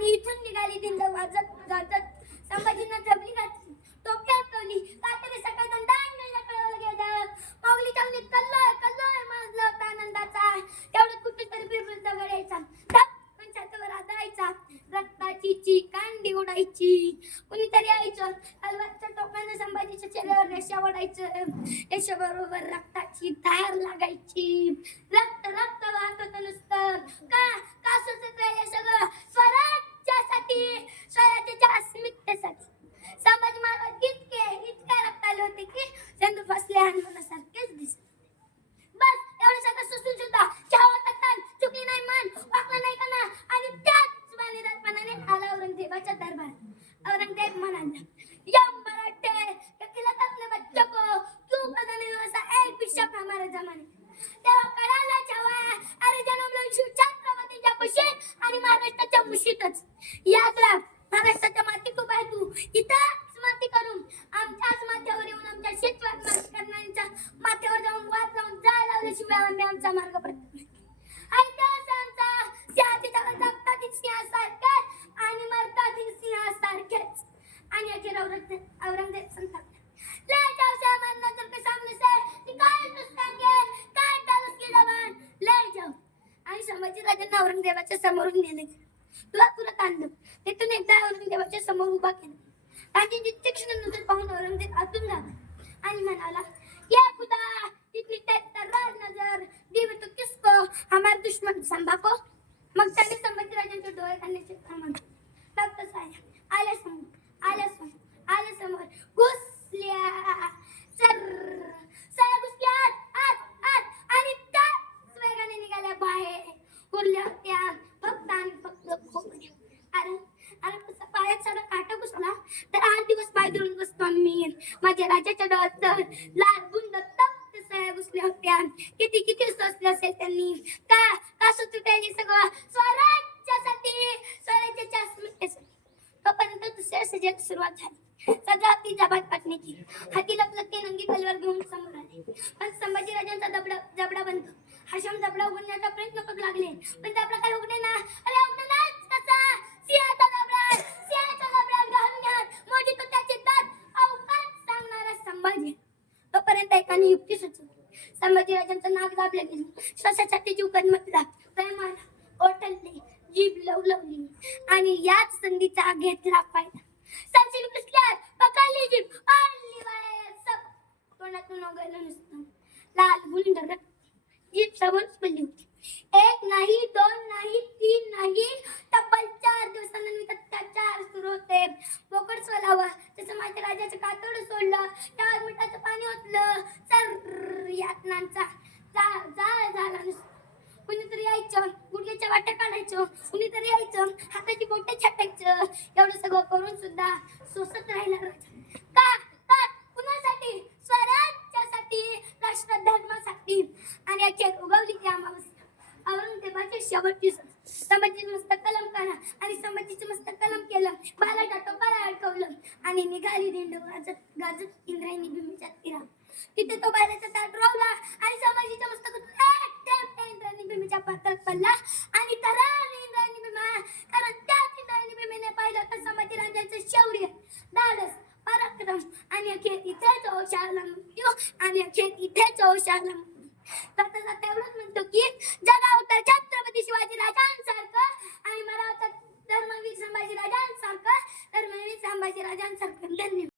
आणि इथून निघाली दिंड वाजत वाजत संभाजीनं जपली टोपक्यात ठेवली कातरी सकाळ दंडांगणीला कळवलं गेलं. पावली चावलीत कल्लोय कल्लोय माझला होता आनंदाचा. तेवढ्यात कुठेतरी बिरबिर दगड यायचा पण छातीवर आदळायचा. रक्ताची ची कांडी उडायची. कुणीतरी यायचं. अलवाच्या टोकानं संभाजीच्या चेहऱ्यावर रेषा ओढायचं. रेषाबरोबर रक्ताची धार लागायची. रक्त रक्त वाहत होत नुसतं. का? याद राख महाराष्ट्राच्या मातीत उभा आहे तू. इथंच माती करून आमच्याच माथ्यावर येऊन आमच्या शेतवाद करणाऱ्यांच्या माथ्यावर जाऊन वाद लावून जाय लावल्याशिवाय आम्ही आमचा मार्ग प्रत्येक आणि त्याच आमचा सिंहाच्या जगतातील सिंहासारखेच आणि मरतातील सिंहासारखेच. आणि अखेर औरंगजेब औरंगजेब संतापला. ले जाओ से हमारे नजर के सामने से. निकाल काय डालस की जबान ले जाऊ. आणि संभाजी राजांना औरंगजेबाच्या समोरून नेले तुला तुला आणलं तिथून एकदा औरंगजेबाच्या समोर उभा केला. गांधीजी तीक्ष्ण नजर पाहून औरंगजेब आतून झाला आणि म्हणाला या खुदा इतनी तर्रार नजर दी भी तो किसको हमारे दुश्मन संभाको. मग त्याने संभाजी राजांचे डोळे काढण्याचे प्रमाण डॉक्टर साहेब आले समोर आले समोर आले समोर घुसल्या सर सया घुसल्या आत आत आत आणि त्याच वेगाने निघाल्या बाहेर उरल्या होत्या फक्त आणि फक्त खोकल्या अरे अरे कसं पायात सारा टाकला तर आठ दिवस पाय धरून बसतो आम्ही माझ्या राजाच्या डोळ्यात लाल बुंद तप्त साहेब उसल्या होत्या. किती किती सोसलं असेल त्यांनी. का का सुचू त्यांनी सगळं? स्वराज्यासाठी स्वराज्याच्या तोपर्यंत दुसऱ्या सजेल सुरुवात झाली. सजा आपली जबात पाटण्याची हाती लपलत ते नंगी तलवार घेऊन समोर आले. पण संभाजी राजांचा दबडा जबडा बंद. हाशम दबडा उघडण्याचा प्रयत्न करू लागले. पण दबडा काय उघडे ना अरे आणि युक्ती सुचवली. संभाजी राजांचं नाक दाबलं गेलं. श्वासासाठी जीव गणमतला प्रेमाला ओटलले जीभ लवलवली आणि याच संधीचा घेतला फायदा संचिल कुसल्यात पकडली जीभ आणली बाहेर सब तोंडातून ओघळलं नुसतं. लाल गुंड जीभ समोरच पडली होती. तसं माझ्या राजाचं कातड सोडलं. त्यावर मिठाचं पाणी ओतलं. सर यातनांचा जाळ झाला कुणीतरी यायचं गुडघ्याच्या वाट्या काढायचं कुणीतरी यायचं हाताची बोटे छाटायचं. एवढं सगळं करून सुद्धा सोसत राहिला राजा. का का कुणासाठी? स्वराज्यासाठी राष्ट्रधर्मासाठी. आणि अखेर उगवली ती अमावस्या. औरंगजेबाची शेवटची सण. संभाजीचं मस्त कलम करा आणि संभाजीचं मस्त कलम केलं. बाला टाटोपाला अडकवलं. आणि निघाली दिंड गाजत गाजत इंद्रायणी भूमीच्या तीरा तिथे तो बालाचा ताट रोवला. आणि संभाजीच्या मस्तक इंद्रायणी भूमीच्या पात्रात पडला. आणि तरारली इंद्रायणी भीमा. कारण त्याच इंद्रायणी भीमेने पाहिलं तर संभाजी राजाचं शौर्य. धाडस पराक्रम. आणि अखेर इथेच ओशाला मृत्यू आणि अखेर इथेच ओशाला मृत्यू तर तेवढंच म्हणतो की जगाव तर छत्रपती शिवाजी राजांसारखं आणि मला तर धर्मवीर संभाजी राजांसारखं धर्मवीर संभाजी राजांसारखं धन्यवाद.